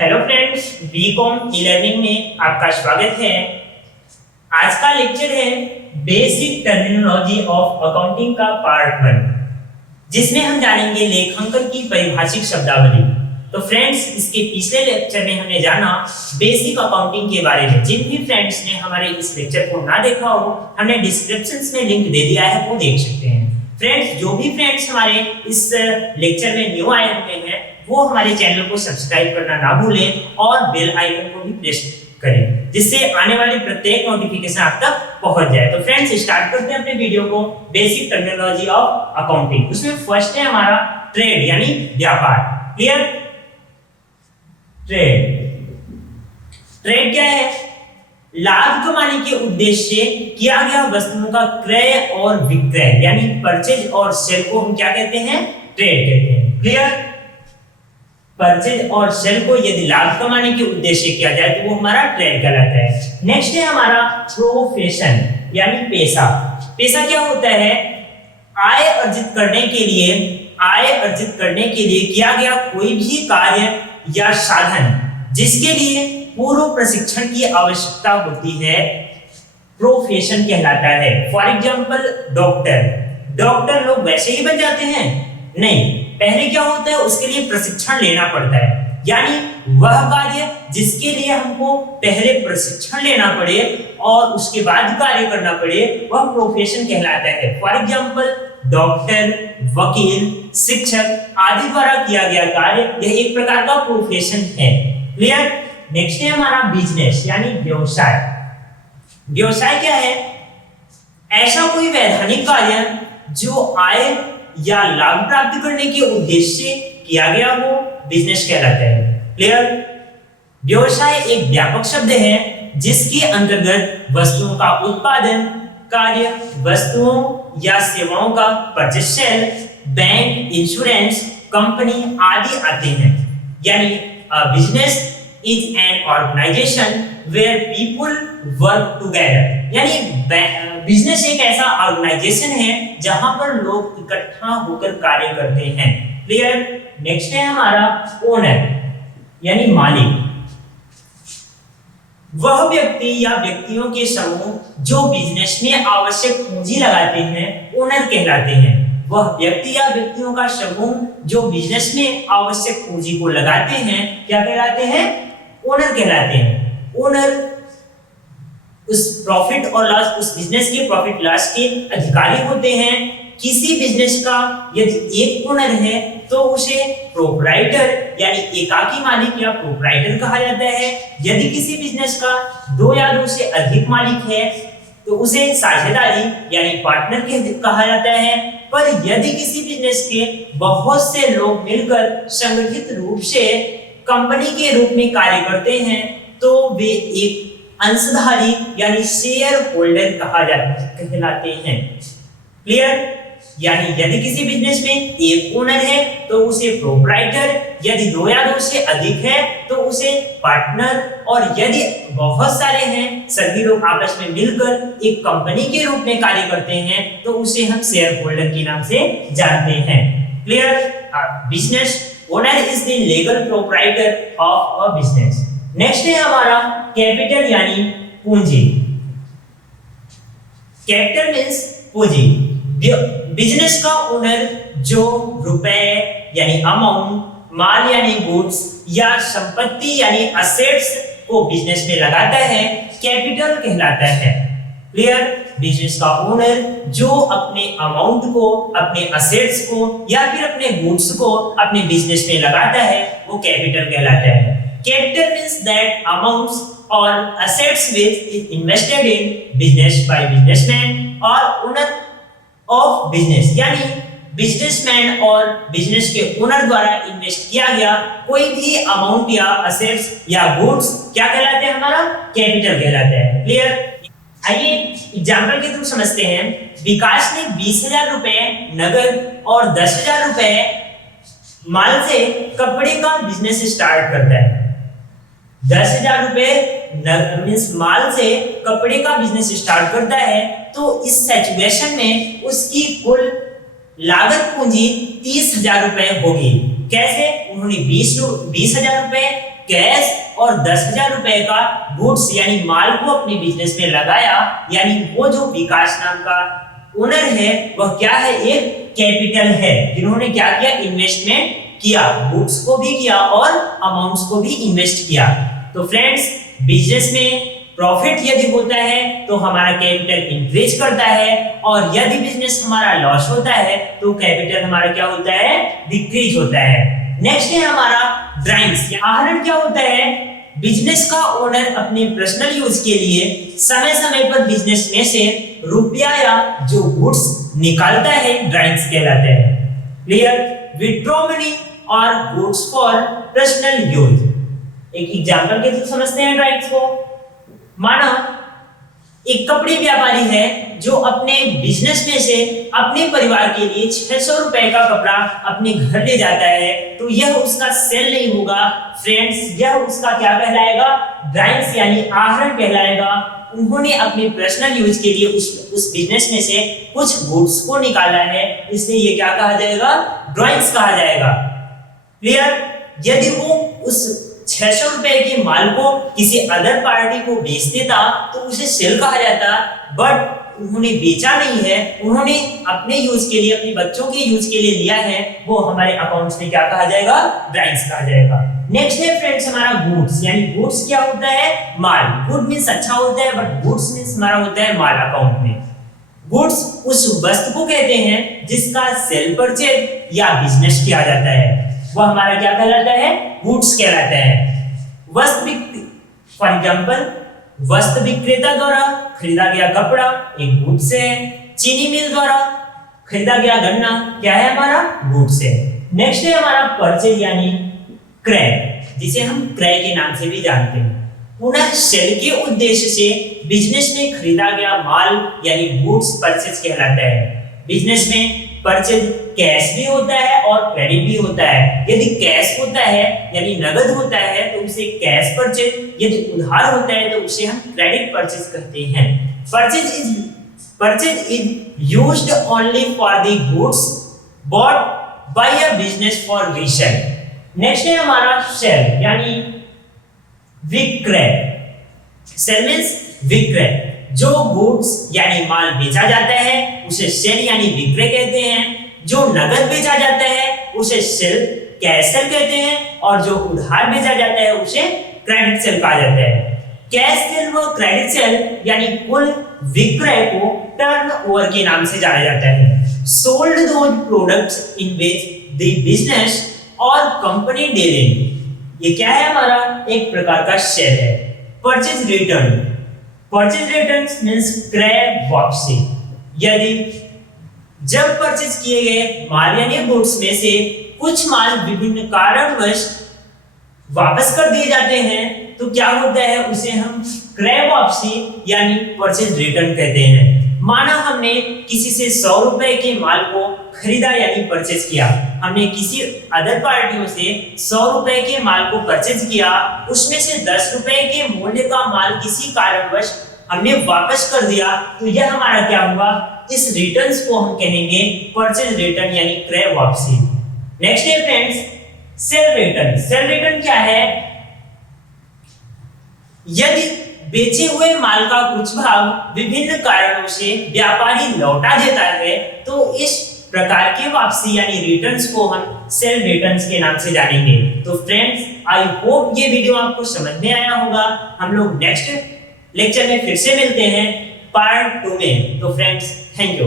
Hello friends, B Com e learning में आपका स्वागत है। आज का लेक्चर है बेसिक टर्मिनोलॉजी ऑफ अकाउंटिंग का पार्ट 1, जिसमें हम जानेंगे लेखांकन की परिभाषिक शब्दावली। तो फ्रेंड्स, इसके पिछले लेक्चर में हमने जाना बेसिक अकाउंटिंग के बारे में। जिन भी फ्रेंड्स ने हमारे इस लेक्चर को ना देखा हो, हमने डिस्क्रिप्शन में लिंक दे दिया है, वो देख सकते हैं। फ्रेंड्स, जो भी फ्रेंड्स हमारे इस लेक्चर में न्यू आए हुए हैं, वो हमारे चैनल को सब्सक्राइब करना ना भूलें और बेल आइकन को भी प्रेस करें, जिससे आने वाले प्रत्येक नोटिफिकेशन आप तक पहुंच जाए। तो फ्रेंड्स, स्टार्ट करते हैं अपने वीडियो को। बेसिक टर्मिनोलॉजी ऑफ अकाउंटिंग, उसमें फर्स्ट है हमारा ट्रेड यानी व्यापार। क्लियर? ट्रेड क्या है? लाभ कमाने के उद्देश्य से किया गया वस्तुओं का क्रय और विक्रय यानी परचेज और सेल को हम क्या कहते हैं? ट्रेड कहते हैं। क्लियर? परचेज और सेल को यदि लाभ कमाने के उद्देश्य से किया जाए तो वो हमारा ट्रेड कहलाता है। नेक्स्ट है हमारा प्रोफेशन यानी पेशा। पेशा क्या होता है? आय अर्जित करने के लिए किया गया कोई भी कार्य या साधन जिसके लिए पूर्व प्रशिक्षण की आवश्यकता होती है, प्रोफेशन कहलाता है। फॉर एग्जांपल, डॉक्टर लोग वैसे ही बन जाते हैं? नहीं, पहले क्या होता है, उसके लिए प्रशिक्षण लेना पड़ता है। यानी वह कार्य जिसके लिए हमको पहले प्रशिक्षण लेना पड़े और उसके बाद कार्य करना पड़े, वह प्रोफेशन कहलाता है। फॉर एग्जांपल, डॉक्टर, वकील, शिक्षक आदि द्वारा किया गया कार्य, यह एक प्रकार का प्रोफेशन है। क्लियर? नेक्स्ट है हमारा बिजनेस यानी व्यवसाय। व्यवसाय क्या है? ऐसा कोई वैधानिक कार्य जो आय या लाभ प्राप्त करने के उद्देश्य से किया गया हो, बिजनेस कहलाता है। क्लियर? व्यवसाय एक व्यापक शब्द है जिसके अंतर्गत वस्तुओं का उत्पादन कार्य, वस्तुओं या सेवाओं का purchase, sale, bank, insurance company आदि आते हैं। यानी business is an organisation where people work together. यानी बिजनेस एक ऐसा ऑर्गेनाइजेशन है जहां पर लोग इकट्ठा होकर कार्य करते हैं। क्लियर? नेक्स्ट है हमारा ओनर यानी मालिक। वह व्यक्ति या व्यक्तियों के समूह जो बिजनेस में आवश्यक पूंजी लगाते हैं, ओनर कहलाते हैं। वह व्यक्ति या व्यक्तियों का समूह जो बिजनेस में आवश्यक पूंजी को लगाते हैं, क्या कहलाते हैं? ओनर कहलाते हैं। ओनर उस प्रॉफिट और लॉस, उस बिजनेस के प्रॉफिट लॉस के अधिकारी होते हैं। किसी बिजनेस का यदि एक ओनर है तो उसे प्रोप्राइटर यानी एकाकी मालिक या प्रोप्राइटर कहा जाता है। यदि किसी बिजनेस का दो या दो से अधिक मालिक है तो उसे साझेदारी यानी पार्टनर कहा जाता है। पर यदि किसी बिजनेस के बहुत से लोग मिलकर संगठित रूप से कंपनी के रूप में कार्य करते हैं तो वे एक अंशधारी यानी शेयर होल्डर कहलाते हैं। क्लियर? यानी यदि किसी बिजनेस में एक ओनर है तो उसे प्रोप्राइटर, यदि दो या दो से अधिक है तो उसे पार्टनर, और यदि बहुत सारे हैं, सभी लोग आपस में मिलकर एक कंपनी के रूप में कार्य करते हैं तो उसे हम शेयर होल्डर के नाम से जानते हैं। Clear? Business owner is the legal proprietor of a business. Next है हमारा कैपिटल यानी पूंजी। कैपिटल मींस पूंजी। बिजनेस का ओनर जो रुपए यानी अमाउंट, माल यानी गुड्स या संपत्ति यानी असेट्स को बिजनेस में लगाता है, कैपिटल कहलाता है। क्लियर? बिजनेस का ओनर जो अपने अमाउंट को, अपने असेट्स को या फिर अपने गुड्स को अपने बिजनेस में लगाता है, वो कैपिटल कहलाता है। Capital means that amounts or assets which is invested in business by businessman or owner of business। यानी बिजनेसमैन और बिजनेस के ओनर द्वारा इन्वेस्ट किया गया कोई भी अमाउंट या असेट्स या गुड्स क्या कहलाते हैं? हमारा कैपिटल कहलाता है। क्लियर? आइए एग्जांपल के थ्रू समझते हैं। विकास ने 20,000 रुपए नगद और 10,000 रुपए माल से कपड़े का बिजनेस स्टार्ट करता है। 10,000 रुपए मींस माल से कपड़े का बिजनेस स्टार्ट करता है, तो इस सिचुएशन में उसकी कुल लागत पूंजी 30,000 रुपए होगी। कैसे? उन्होंने 20,000 रुपए कैश और 10,000 रुपए का गुड्स यानी माल को अपने बिजनेस में लगाया, यानी वो जो विकास नाम का ओनर है वह क्या है, एक कैपिटल है, जिन्होंने क्या किया, इन्वेस्टमेंट किया, गुड्स को भी किया और अमाउंट्स को भी इन्वेस्ट किया। तो फ्रेंड्स, बिजनेस में प्रॉफिट यदि होता है तो हमारा कैपिटल इंक्रीज करता है, और यदि बिजनेस हमारा लॉस होता है तो कैपिटल हमारा क्या होता है, डिक्रीज होता है। नेक्स्ट है हमारा ड्राइंग्स। आहरण क्या होता है, बिजनेस का ओनर अपने पर्सनल यूज के लिए समय समय पर बिजनेस में से रुपया या जो गुड्स निकालता है, ड्राइंग्स कहलाते हैं। क्लियर? विथड्रॉ मनी और गुड्स फॉर पर्सनल यूज। एक एग्जांपल के थ्रू समझते हैं ड्राइंग्स को। मानो एक कपड़े व्यापारी है जो अपने बिजनेस में से अपने परिवार के लिए 600 रुपए का कपड़ा अपने घर ले जाता है, तो यह उसका सेल नहीं होगा फ्रेंड्स, यह उसका क्या कहलाएगा, ड्राइंग्स यानी आहरण कहलाएगा। उन्होंने अपने पर्सनल यूज के लिए उस बिजनेस में से कुछ गुड्स को निकाला है, इसलिए ये क्या कहा जाएगा, ड्राइंग्स कहा जाएगा। क्लियर? यदि वो उस 600 रुपए के माल को किसी अदर पार्टी को बेच देता तो उसे सेल कहा जाता, बट उन्होंने बेचा नहीं है, उन्होंने अपने यूज के लिए, अपने बच्चों के यूज के लिए लिया है, वो हमारे अकाउंट्स में क्या कहा जाएगा, ड्राइंग्स कहा जाएगा। नेक्स्ट है फ्रेंड्स हमारा गुड्स, यानी गुड्स क्या होता है, माल। गुड मींस अच्छा होता है, बट गुड्स मींस हमारा होता है माल अकाउंट में। गुड्स उस वस्तु को कहते हैं जिसका सेल परचेज या बिजनेस किया जाता है, वह हमारा क्या कहलाता है, गुड्स कहलाता है। वस्तु फॉर एग्जांपल, वस्त्र विक्रेता द्वारा खरीदा गया कपड़ा एक गुड्स है, चीनी मिल द्वारा खरीदा गया गन्ना क्या है, हमारा गुड्स है। नेक्स्ट है हमारा परचेज यानी क्रय, जिसे हम क्रय के नाम से भी जानते हैं। पुनः सेल के उद्देश्य से बिजनेस में खरीदा गया माल यानी गुड्स परचेज कहलाता है। बिजनेस में परचेज कैश भी होता है और क्रेडिट भी होता है। यदि कैश होता है यानी नगद होता है तो उसे कैश परचेज, यदि उधार होता है तो उसे हम क्रेडिट परचेज कहते हैं। Purchase is used only for the goods bought by a business for resale. Next है हमारा सेल यानी विक्रय। सेल मींस विक्रय, जो गुड्स यानी माल बेचा जाता है उसे सेल यानी विक्रय कहते हैं, जो नगद बेचा जाता है उसे सेल कैश सेल कहते हैं, और जो उधार बेचा जाता है उसे क्रेडिट सेल कहा जाता है। कैश सेल व क्रेडिट सेल यानी कुल विक्रय को टर्नओवर के नाम से जाना जाता है। Sold those products in which the business और कंपनी डीलिंग, ये क्या है, हमारा एक प्रकार का सेल है। Purchase return, purchase returns means क्रय वापसी। यदि जब परचेज किए गए माल यानी गुड्स में से कुछ माल विभिन्न कारणवश वापस कर दिए जाते हैं तो क्या होता है, उसे हम क्रय वापसी यानी परचेज रिटर्न कहते हैं। माना हमने किसी से 100 रुपए के माल को खरीदा यानी परचेज किया, हमने किसी अदर पार्टियों से 100 रुपए के माल को परचेज किया, उसमें से 10 रुपए के मूल्य का माल किसी कारणवश हमने वापस कर दिया, तो यह हमारा क्या हुआ, इस रिटर्न्स को हम कहेंगे परचेज रिटर्न यानी क्रय वापसी। नेक्स्ट है friends cell return. Cell return क्या है, यदि बेचे हुए माल का कुछ भाग विभिन्न कारणों से व्यापारी लौटा देता है तो इस प्रकार के वापसी यानी रिटर्न्स को हम सेल रिटर्न्स के नाम से जानेंगे। तो फ्रेंड्स, आई होप ये वीडियो आपको समझ में आया होगा। हम लोग नेक्स्ट लेक्चर में फिर से मिलते हैं पार्ट 2 में। तो फ्रेंड्स, थैंक यू।